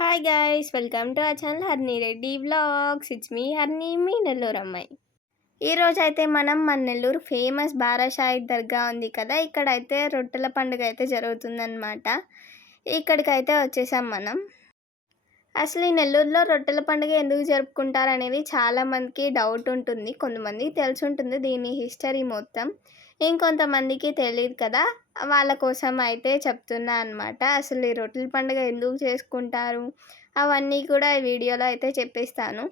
Hi guys, welcome to our channel Harni Reddy vlogs. It's me Harni, మీ నెల్లూరు అమ్మాయి. ఈరోజు అయితే మనం మన నెల్లూరు ఫేమస్ బారాషాయి దర్గా ఉంది కదా, ఇక్కడైతే రొట్టెల పండుగ అయితే జరుగుతుందన్నమాట. ఇక్కడికైతే వచ్చేసాం మనం. అసలు ఈ నెల్లూరులో రొట్టెల పండుగ ఎందుకు జరుపుకుంటారు అనేది చాలామందికి డౌట్ ఉంటుంది. కొంతమందికి తెలిసి ఉంటుంది దీని హిస్టరీ మొత్తం, ఇంకొంతమందికి తెలియదు కదా. వాళ్ళ కోసం అయితే చెప్తున్నా అనమాట. అసలు ఈ రొట్టెల పండుగ ఎందుకు చేసుకుంటారు అవన్నీ కూడా ఈ వీడియోలో అయితే చెప్పేస్తాను.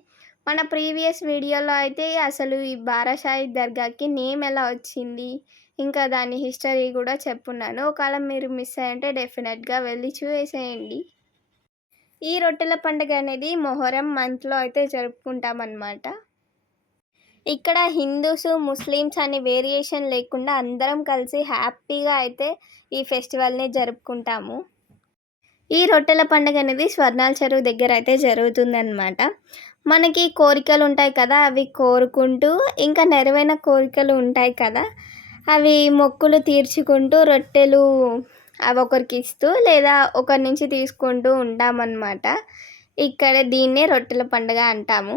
మన ప్రీవియస్ వీడియోలో అయితే అసలు ఈ బారాషాయి దర్గాకి నేమ్ ఎలా వచ్చింది, ఇంకా దాని హిస్టరీ కూడా చెప్పున్నాను. ఒకవేళ మీరు మిస్ అయ్యంటే డెఫినెట్గా వెళ్ళి చూసేయండి. ఈ రొట్టెల పండుగ అనేది మొహరం మంత్లో అయితే జరుపుకుంటామన్నమాట. ఇక్కడ హిందూస్, ముస్లిమ్స్ అనే వేరియేషన్ లేకుండా అందరం కలిసి హ్యాపీగా అయితే ఈ ఫెస్టివల్ని జరుపుకుంటాము. ఈ రొట్టెల పండుగ అనేది స్వర్ణాల చెరువు దగ్గర అయితే జరుగుతుందన్నమాట. మనకి కోరికలు ఉంటాయి కదా, అవి కోరుకుంటూ, ఇంకా నెరవేరిన కోరికలు ఉంటాయి కదా, అవి మొక్కులు తీర్చుకుంటూ రొట్టెలు అవి ఒకరికి ఇస్తూ లేదా ఒకరి నుంచి తీసుకుంటూ ఉంటామన్నమాట. ఇక్కడ దీన్నే రొట్టెల పండుగ అంటాము.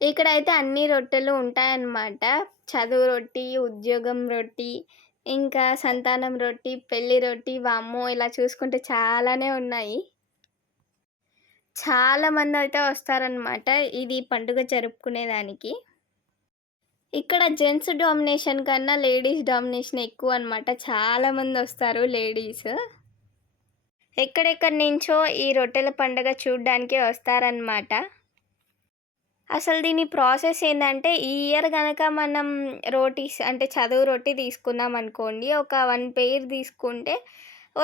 ఇక్కడైతే అన్ని రొట్టెలు ఉంటాయన్నమాట. చదువు రొట్టి, ఉద్యోగం రొట్టి, ఇంకా సంతానం రొట్టి, పెళ్లి రొట్టి, వామ్మో ఇలా చూసుకుంటే చాలానే ఉన్నాయి. చాలామంది అయితే వస్తారనమాట ఇది పండుగ జరుపుకునేదానికి. ఇక్కడ జెంట్స్ డామినేషన్ కన్నా లేడీస్ డామినేషన్ ఎక్కువ అనమాట. చాలామంది వస్తారు లేడీస్. ఎక్కడెక్కడి నుంచో ఈ రొట్టెల పండుగ చూడడానికి వస్తారనమాట. అసలు దీని ప్రాసెస్ ఏంటంటే, ఈ ఇయర్ కనుక మనం రోటీస్ అంటే చదువు రొట్టి తీసుకున్నాం అనుకోండి, ఒక 1 పెయిర్ తీసుకుంటే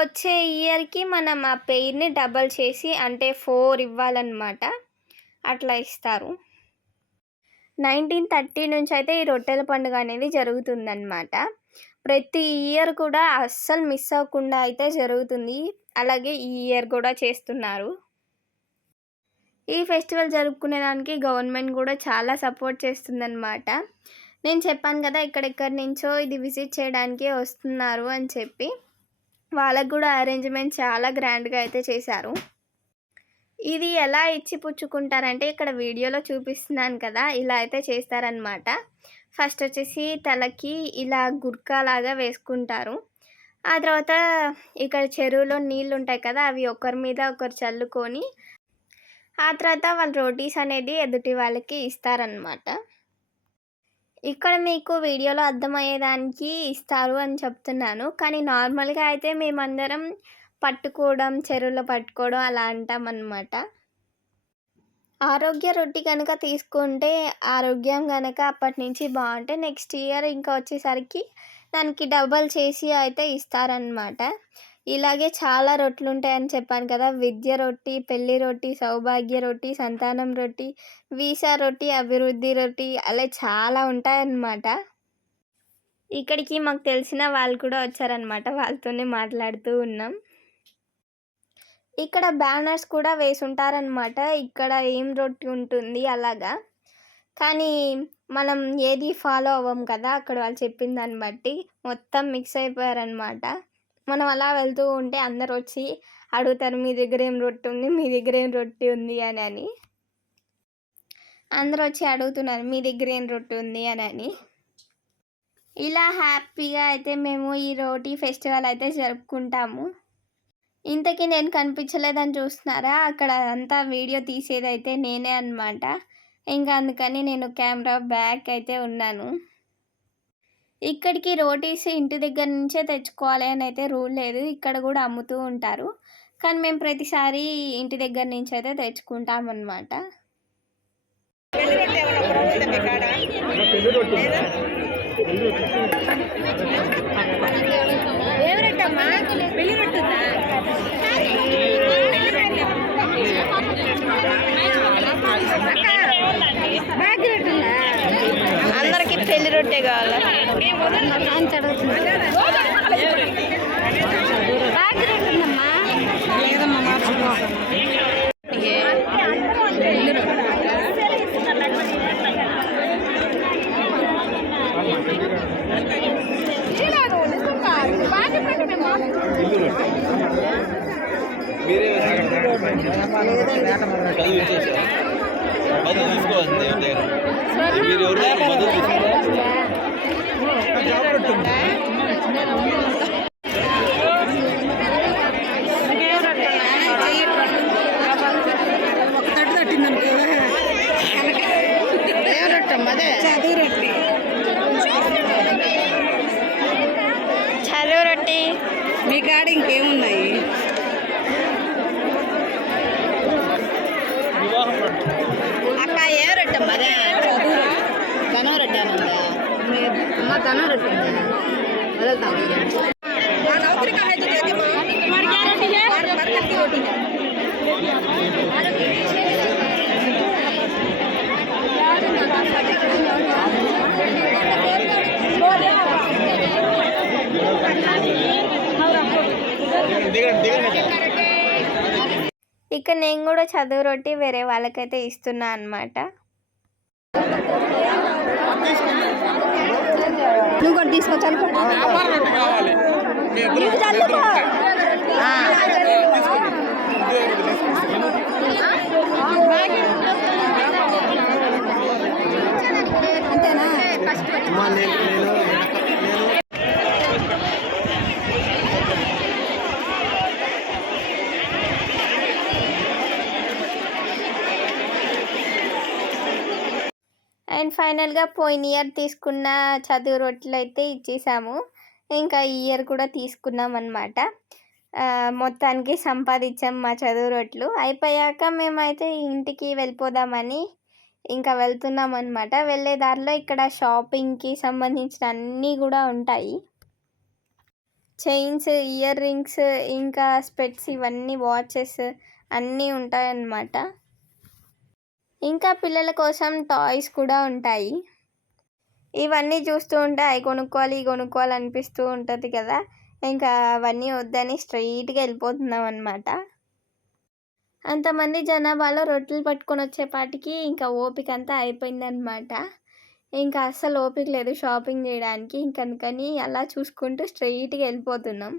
వచ్చే ఇయర్కి మనం ఆ పెయిర్ని డబల్ చేసి అంటే 4 ఇవ్వాలన్నమాట. అట్లా ఇస్తారు. 1930 నుంచి అయితే ఈ రొట్టెల పండుగ అనేది జరుగుతుందన్నమాట. ప్రతి ఇయర్ కూడా అస్సలు మిస్ అవ్వకుండా అయితే జరుగుతుంది. అలాగే ఈ ఇయర్ కూడా చేస్తున్నారు. ఈ ఫెస్టివల్ జరుపుకునేదానికి గవర్నమెంట్ కూడా చాలా సపోర్ట్ చేస్తుందన్నమాట. నేను చెప్పాను కదా ఎక్కడెక్కడి నుంచో ఇది విజిట్ చేయడానికి వస్తున్నారు అని చెప్పి. వాళ్ళకు కూడా అరేంజ్మెంట్ చాలా గ్రాండ్గా అయితే చేశారు. ఇది ఎలా ఇచ్చి పుచ్చుకుంటారంటే, ఇక్కడ వీడియోలో చూపిస్తున్నాను కదా, ఇలా అయితే చేస్తారనమాట. ఫస్ట్ వచ్చేసి తలకి ఇలా గుర్కాలాగా వేసుకుంటారు. ఆ తర్వాత ఇక్కడ చెరువులో నీళ్ళు ఉంటాయి కదా, అవి ఒకరి మీద ఒకరు చల్లుకొని ఆ తర్వాత వాళ్ళు రోటీస్ అనేది ఎదుటి వాళ్ళకి ఇస్తారనమాట. ఇక్కడ మీకు వీడియోలో అర్థమయ్యేదానికి ఇస్తారు అని చెప్తున్నాను, కానీ నార్మల్గా అయితే మేమందరం పట్టుకోవడం, చెరువులో పట్టుకోవడం అలా అంటామన్నమాట. ఆరోగ్య రొట్టి కనుక తీసుకుంటే ఆరోగ్యం కనుక అప్పటి నుంచి బాగుంటే నెక్స్ట్ ఇయర్ ఇంకా వచ్చేసరికి దానికి డబల్ చేసి అయితే ఇస్తారనమాట. ఇలాగే చాలా రొట్టెలు ఉంటాయని చెప్పాను కదా, విద్య రొట్టి, పెళ్లి రొట్టి, సౌభాగ్య రొట్టి, సంతానం రొట్టి, వీసా రొట్టి, అభివృద్ధి రొట్టి, అలా చాలా ఉంటాయన్నమాట. ఇక్కడికి మాకు తెలిసిన వాళ్ళు కూడా వచ్చారనమాట, వాళ్ళతోనే మాట్లాడుతూ ఉన్నాం. ఇక్కడ బ్యానర్స్ కూడా వేసి ఉంటారనమాట, ఇక్కడ ఏం రొట్టి ఉంటుంది అలాగా. కానీ మనం ఏది ఫాలో అవ్వం కదా, అక్కడ వాళ్ళు చెప్పిన దాన్ని బట్టి మొత్తం మిక్స్ అయిపోయారనమాట. మనం అలా వెళ్తూ ఉంటే అందరు వచ్చి అడుగుతారు, మీ దగ్గర ఏం రొట్టి ఉంది, మీ దగ్గర ఏం రొట్టి ఉంది అని. అందరూ వచ్చి అడుగుతున్నారు మీ దగ్గర ఏం రొట్టి ఉంది అని. ఇలా హ్యాపీగా అయితే మేము ఈ రోటీ ఫెస్టివల్ అయితే జరుపుకుంటాము. ఇంతకీ నేను కనిపించలేదని చూస్తున్నారా, అక్కడ అంతా వీడియో తీసేదైతే నేనే అనమాట. ఇంకా అందుకని నేను కెమెరా బ్యాక్ అయితే ఉన్నాను. ఇక్కడికి రోటీస్ ఇంటి దగ్గర నుంచే తెచ్చుకోవాలి అని అయితే రూల్ లేదు, ఇక్కడ కూడా అమ్ముతూ ఉంటారు. కానీ మేము ప్రతిసారి ఇంటి దగ్గర నుంచి అయితే తెచ్చుకుంటామన్నమాట. అందరికి పెళ్లి రొట్టె కావాలి. మీరే బదులు తీసుకోవాల్సిందే మీరు ఎవరు బదులు తీసుకోవాలి. చదువు రొట్టి మీ కాడ ఇంకేమున్నాయి? అక్క ఏ రొట్టె మరే తన రొట్టె ఉందా అమ్మ తన రొట్టె ఇక్కడ నేను కూడా చదువు రొట్టి వేరే వాళ్ళకైతే ఇస్తున్నా అన్నమాట. నువ్వు కూడా తీసుకొచ్చాను. అంతేనా? అండ్ ఫైనల్గా పోయిన ఇయర్ తీసుకున్న చదువు రొట్టెలు అయితే ఇచ్చేసాము. ఇంకా ఈ ఇయర్ కూడా తీసుకున్నాం అన్నమాట. మొత్తానికి సంపాదించాం మా చదువు రొట్టెలు. అయిపోయాక మేమైతే ఇంటికి వెళ్ళిపోదామని ఇంకా వెళ్తున్నాం అన్నమాట. వెళ్ళే దారిలో ఇక్కడ షాపింగ్కి సంబంధించిన అన్నీ కూడా ఉంటాయి. చైన్స్, ఇయర్ రింగ్స్, ఇంకా స్పెట్స్, ఇవన్నీ వాచెస్ అన్నీ ఉంటాయన్నమాట. ఇంకా పిల్లల కోసం టాయ్స్ కూడా ఉంటాయి. ఇవన్నీ చూస్తూ ఉంటే అవి కొనుక్కోవాలి కొనుక్కోవాలి అనిపిస్తూ ఉంటుంది కదా. ఇంకా అవన్నీ వద్దని స్ట్రైట్గా వెళ్ళిపోతున్నాం అన్నమాట. అంతమంది జనాభాలో రొట్టెలు పట్టుకొని వచ్చేపాటికి ఇంకా ఓపిక అంతా అయిపోయిందనమాట. ఇంకా అస్సలు ఓపిక లేదు షాపింగ్ చేయడానికి. ఇంకనుకని అలా చూసుకుంటూ స్ట్రైట్గా వెళ్ళిపోతున్నాం.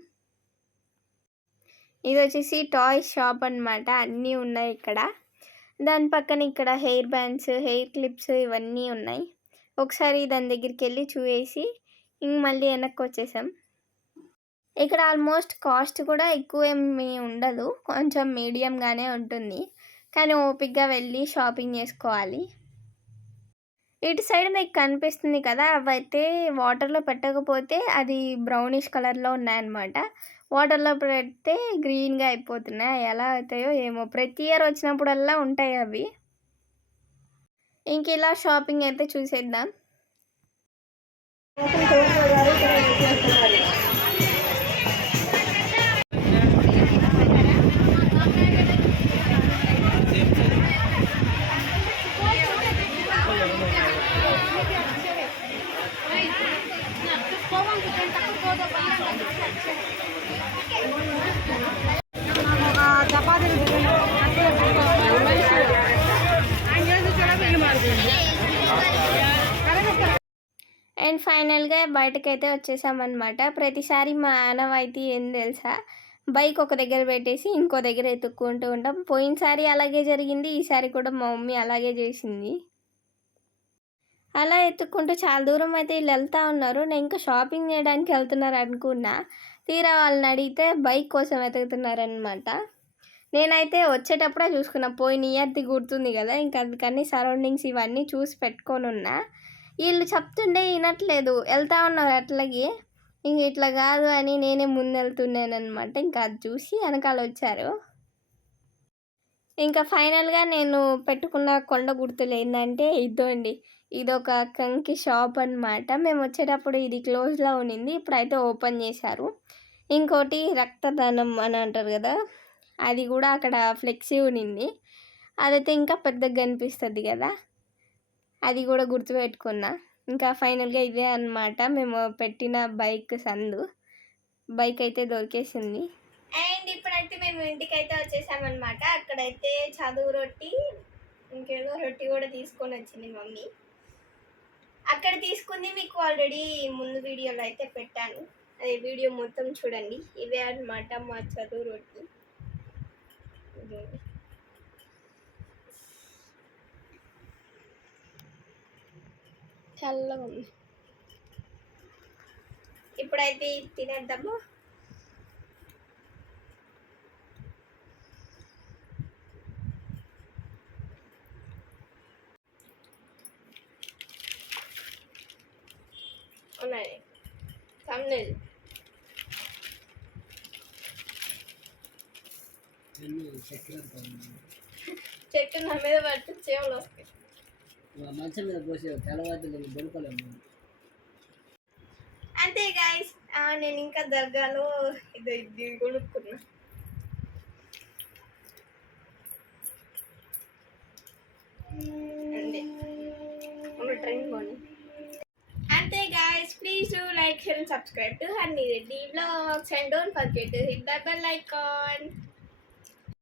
ఇది వచ్చేసి టాయ్స్ షాప్ అన్నమాట. అన్నీ ఉన్నాయి ఇక్కడ. దాని పక్కన ఇక్కడ హెయిర్ బ్యాండ్స్, హెయిర్ క్లిప్స్ ఇవన్నీ ఉన్నాయి. ఒకసారి దాని దగ్గరికి వెళ్ళి చూసేసి ఇంక మళ్ళీ వెనక్కి వచ్చేసాం. ఇక్కడ ఆల్మోస్ట్ కాస్ట్ కూడా ఎక్కువ ఏమీ ఉండదు, కొంచెం మీడియంగానే ఉంటుంది. కానీ ఓపిక్గా వెళ్ళి షాపింగ్ చేసుకోవాలి. ఇటు సైడ్ మీకు కనిపిస్తుంది కదా, అవైతే వాటర్లో పెట్టకపోతే అది బ్రౌనిష్ కలర్లో ఉన్నాయన్నమాట. వాటర్లో పెడితే గ్రీన్గా అయిపోతున్నాయి. ఎలా అవుతాయో ఏమో, ప్రతి ఇయర్ వచ్చినప్పుడల్లా ఉంటాయి అవి. ఇంక ఇలా షాపింగ్ అయితే చూసేద్దాం. అండ్ ఫైనల్గా బయటకైతే వచ్చేసామన్నమాట. ప్రతిసారి మా ఆనవాయితీ ఏం తెలుసా, బైక్ ఒక దగ్గర పెట్టేసి ఇంకో దగ్గర ఎత్తుక్కుంటూ ఉంటాం. పోయినసారి అలాగే జరిగింది, ఈసారి కూడా మా మమ్మీ అలాగే చేసింది. అలా ఎత్తుక్కుంటూ చాలా దూరం అయితే వీళ్ళు వెళ్తూ ఉన్నారు. నేను ఇంకా షాపింగ్ చేయడానికి వెళ్తున్నారు అనుకున్నా. తీరా వాళ్ళని అడిగితే బైక్ కోసం వెతుకుతున్నారనమాట. నేనైతే వచ్చేటప్పుడే చూసుకున్నా, పోయిన ఇయర్ది గుర్తుంది కదా, ఇంకా అందుకని సరౌండింగ్స్ ఇవన్నీ చూసి పెట్టుకొని ఉన్నా. వీళ్ళు చెప్తుండే వినట్లేదు, వెళ్తూ ఉన్నారు అట్లాగే. ఇంక ఇట్లా కాదు అని నేనే ముందు వెళ్తున్నాను అనమాట. ఇంకా అది చూసి వెనకాల వచ్చారు. ఇంకా ఫైనల్గా నేను పెట్టుకున్న కొండ గుర్తులు ఏంటంటే ఇదండి, ఇదొక కంకి షాప్ అనమాట. మేము వచ్చేటప్పుడు ఇది క్లోజ్లో ఉన్నింది, ఇప్పుడైతే ఓపెన్ చేశారు. ఇంకోటి రక్తదానం అని అంటారు కదా, అది కూడా అక్కడ ఫ్లెక్సీ ఉన్నింది. అదైతే ఇంకా పెద్దగా కనిపిస్తుంది కదా, అది కూడా గుర్తుపెట్టుకున్నా. ఇంకా ఫైనల్గా ఇదే అనమాట మేము పెట్టిన బైక్ సందు. బైక్ అయితే దొరికేసింది. అండ్ ఇప్పుడైతే మేము ఇంటికైతే వచ్చేసామన్నమాట. అక్కడైతే చదువు రొట్టి, ఇంకేదో రొట్టి కూడా తీసుకొని వచ్చింది మమ్మీ. అక్కడ తీసుకుంది మీకు ఆల్రెడీ ముందు వీడియోలో అయితే పెట్టాను, అదే వీడియో మొత్తం చూడండి. ఇవే అనమాట మా చదువు రొట్టి. చూడండి. చల్లగా ఉంది. ఇప్పుడైతే ఇది తినేద్దాము. ఉన్నాయి thumbnail. చెట్టు నా మీద పట్టు చేమలు వస్తాయి. మంచం మీద పోసే తెల్లవారు దొరకలేము. అంతే గాయస్, నేను ఇంకా దర్గాలో ఇది కొనుక్కున్నా. అంతే ఉన్న ట్రైన్ పోనీ. అంతే guys, please do like, share and subscribe to Harni Reddy Vlogs and don't forget to hit that bell icon.